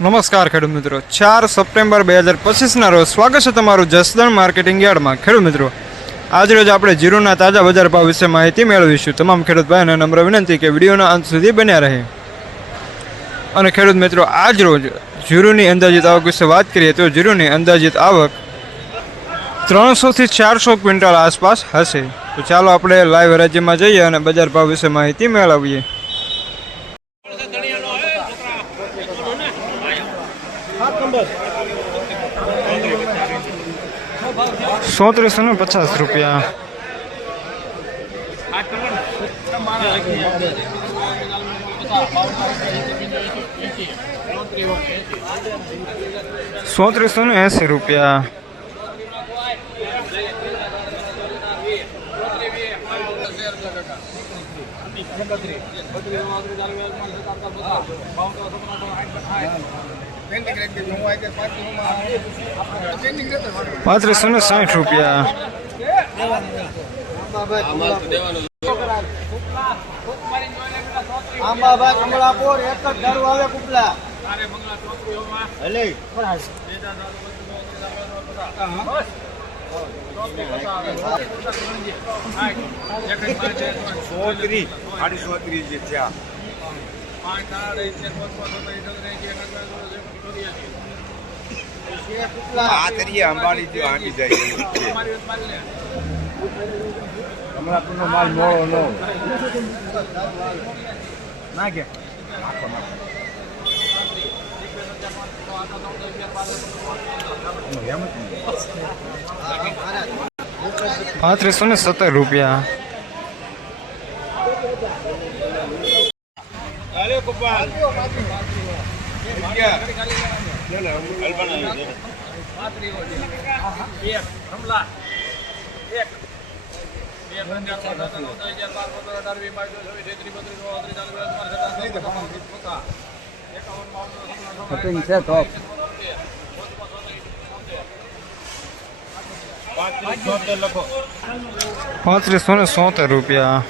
નમસ્કાર ખેડૂત મિત્રો, 4 સપ્ટેમ્બર 2025ના રોજ સ્વાગત છે તમારું જસદણ માર્કેટિંગ યાર્ડમાં। ખેડૂત મિત્રો, આજરોજ આપણે જીરુના તાજા બજાર ભાવ વિશે માહિતી મેળવીશું। તમામ ખેડૂત ભાઈઓને નમ્ર વિનંતી કે વિડીયોના અંત સુધી બન્યા રહે। અને ખેડૂત મિત્રો, આજરોજ જીરુની અંદાજિત આવક વિશે વાત કરીએ તો જીરુની અંદાજિત આવક 300 થી 400 ક્વિન્ટલ આસપાસ હશે। તો ચાલો આપણે લાઈવ રાજ્યમાં જઈએ અને બજાર ભાવ વિશે માહિતી મેળવીએ। 3750 રૂપિયા। 3780 રૂપિયા। 3560 રૂપિયા। 3570 રૂપિયા। 3570 રૂપિયા।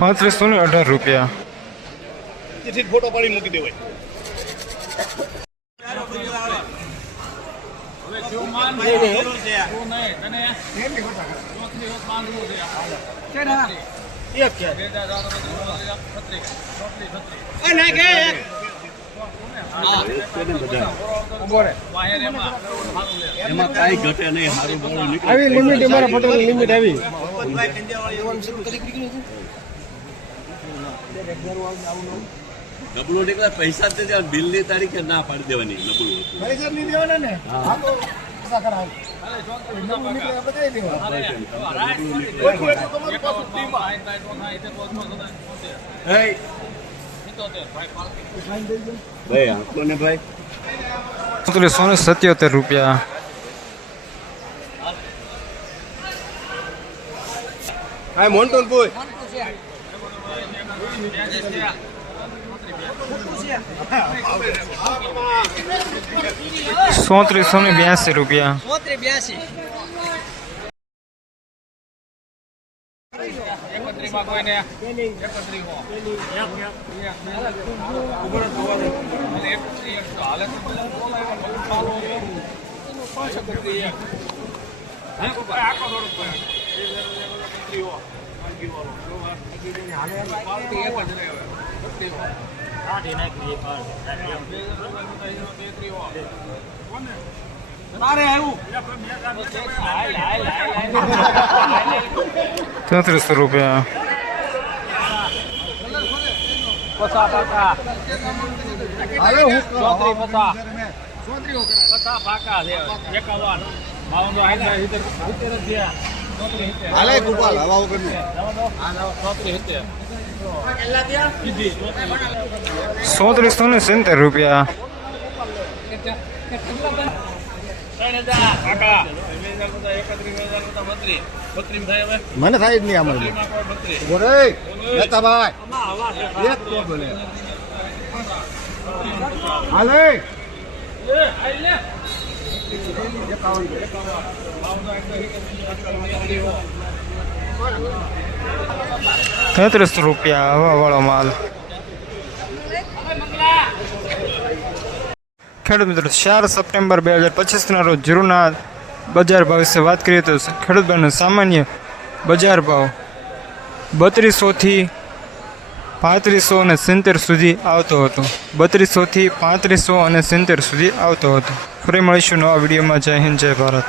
3518 રૂપિયા। ફોટો પાડી મૂકી દેવાય। નબળું નીકળે પૈસા બિલ ની તારીખે ના પાડી દેવાની। નબળું પૈસા નહીં દેવાના ને ભાઈ આંકલો ને ભાઈ 3770 રૂપિયા। 3782 રૂપિયા। 3300 રૂપિયા। 3770 રૂપિયા। મને થાય જ નહીં આમાં બોરે નેતા ભાઈ એક તો બોલે હાલે 33 રૂપિયા હવાવાળો માલ. ખેડૂત મિત્રો 4 સપ્ટેમ્બર 2025ના રોજ જીરુના બજાર ભાવ વિશે વાત કરીએ તો ખેડૂત ભાઈનો સામાન્ય બજાર ભાવ 3200 થી 3500 અને 70 સુધી આવતો હતો. 3200 થી 3500 અને 70 સુધી આવતો હતો. ફરી મળીશું નવા વિડીયોમાં. જય હિન્દ, જય ભારત.